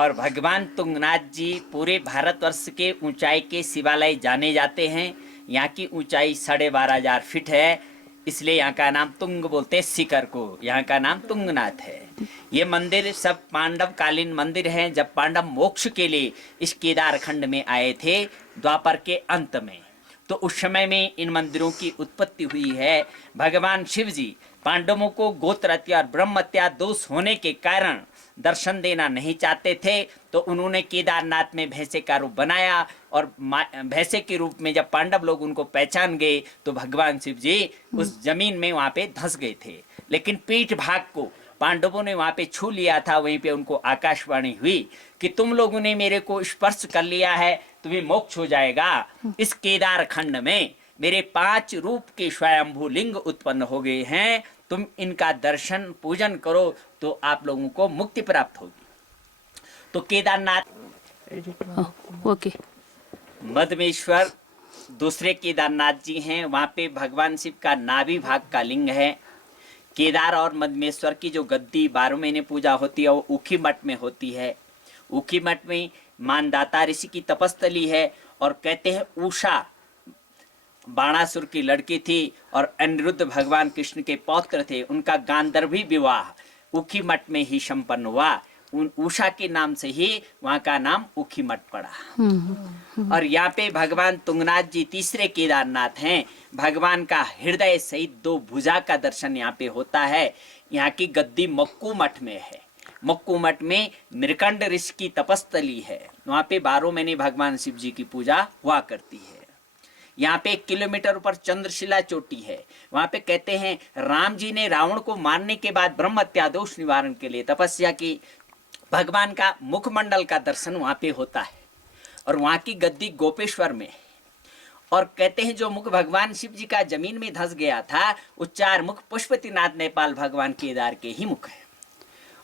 और भगवान तुंगनाथ जी पूरे भारतवर्ष के ऊंचाई के शिवालय जाने जाते हैं। यहाँ की ऊंचाई 12,500 फीट है, इसलिए यहाँ का नाम तुंग बोलते हैं शिखर को। यहाँ का नाम तुंगनाथ है। ये मंदिर सब पांडव कालीन मंदिर हैं। जब पांडव मोक्ष के लिए इस केदार खंड में आए थे द्वापर के अंत में, तो उस समय में इन मंदिरों की उत्पत्ति हुई है। भगवान शिव जी पांडवों को गोत्र हत्या और ब्रह्म हत्या दोष होने के कारण दर्शन देना नहीं चाहते थे, तो उन्होंने केदारनाथ में भैंसे का रूप बनाया। और भैंसे के रूप में जब पांडव लोग उनको पहचान गए तो भगवान शिव जी उस जमीन में वहां पे धंस गए थे। लेकिन पीठ भाग को पांडवों ने वहां पे छू लिया था। वहीं पे उनको आकाशवाणी हुई कि तुम लोगों ने मेरे को स्पर्श कर लिया है, तुम्हें मोक्ष हो जाएगा। इस केदार खंड में मेरे 5 रूप के स्वयंभू लिंग उत्पन्न हो गए हैं, तुम इनका दर्शन पूजन करो तो आप लोगों को मुक्ति प्राप्त होगी। तो केदारनाथ ओके। मधमेश्वर दूसरे केदारनाथ जी हैं। वहाँ पे भगवान शिव का नाभि भाग का लिंग है। केदार और मधमेश्वर की जो गद्दी 12 महीने पूजा होती है वो ऊखी मठ में होती है। ऊखी मठ में मानदाता ऋषि की तपस्थली है। और कहते हैं उषा बाणासुर की लड़की थी और अनिरुद्ध भगवान कृष्ण के पौत्र थे। उनका गांधर्वी विवाह ऊखी मठ में ही संपन्न हुआ। उन उषा के नाम से ही वहाँ का नाम ऊखी मठ पड़ा। और यहाँ पे भगवान तुंगनाथ जी तीसरे केदारनाथ हैं। भगवान का हृदय सहित 2 भुजा का दर्शन यहाँ पे होता है। यहाँ की गद्दी मक्कू मठ में है। मक्कू मठ में मृकंड ऋषि की तपस्थली है। वहाँ पे 12 महीने भगवान शिव जी की पूजा हुआ करती है। यहाँ पे 1 किलोमीटर ऊपर चंद्रशिला चोटी है। वहाँ पे कहते हैं राम जी ने रावण को मारने के बाद ब्रह्म हत्या दोष निवारण के लिए तपस्या की। भगवान का मुखमंडल का दर्शन वहाँ पे होता है। और वहाँ की गद्दी गोपेश्वर में है। और कहते हैं जो मुख भगवान शिव जी का जमीन में धंस गया था, वो 4 मुख पशुपतिनाथ नेपाल भगवान केदार के ही मुख है।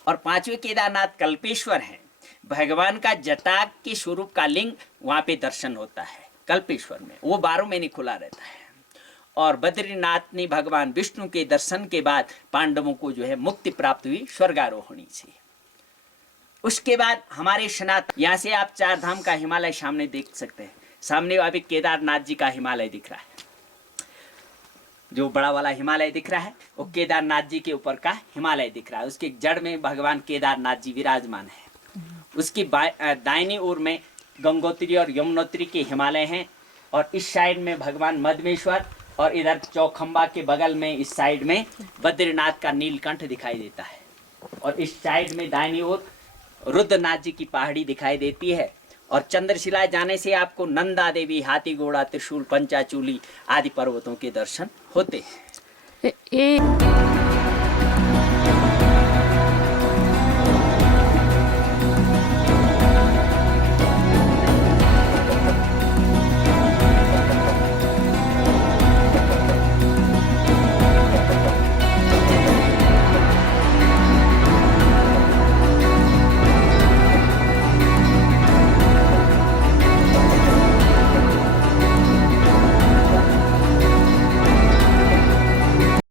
और 5वें केदारनाथ कल्पेश्वर है। भगवान का जटा के स्वरूप का लिंग वहाँ पे दर्शन होता है कल्पेश्वर में। वो 12 महीने खुला रहता है। और बद्रीनाथ ने भगवान विष्णु के दर्शन के बाद पांडवों को जो है मुक्ति प्राप्त हुई स्वर्गारोहणी से। उसके बाद हमारे सनातन, यहाँ से आप 4 धाम का हिमालय सामने देख सकते हैं। सामने अभी केदारनाथ जी का हिमालय दिख रहा है। जो बड़ा वाला हिमालय दिख रहा है वो केदारनाथ जी के ऊपर का हिमालय दिख रहा है। उसके जड़ में भगवान केदारनाथ जी विराजमान है। उसकी दाहिनी ओर में गंगोत्री और यमुनोत्री के हिमालय हैं। और इस साइड में भगवान मधमेश्वर और इधर चौखंबा के बगल में इस साइड में बद्रीनाथ का नीलकंठ दिखाई देता है। और इस साइड में दाहिनी ओर रुद्रनाथ जी की पहाड़ी दिखाई देती है। और चंद्रशिला जाने से आपको नंदा देवी, हाथी घोड़ा, त्रिशूल, पंचाचूली आदि पर्वतों के दर्शन होते हैं।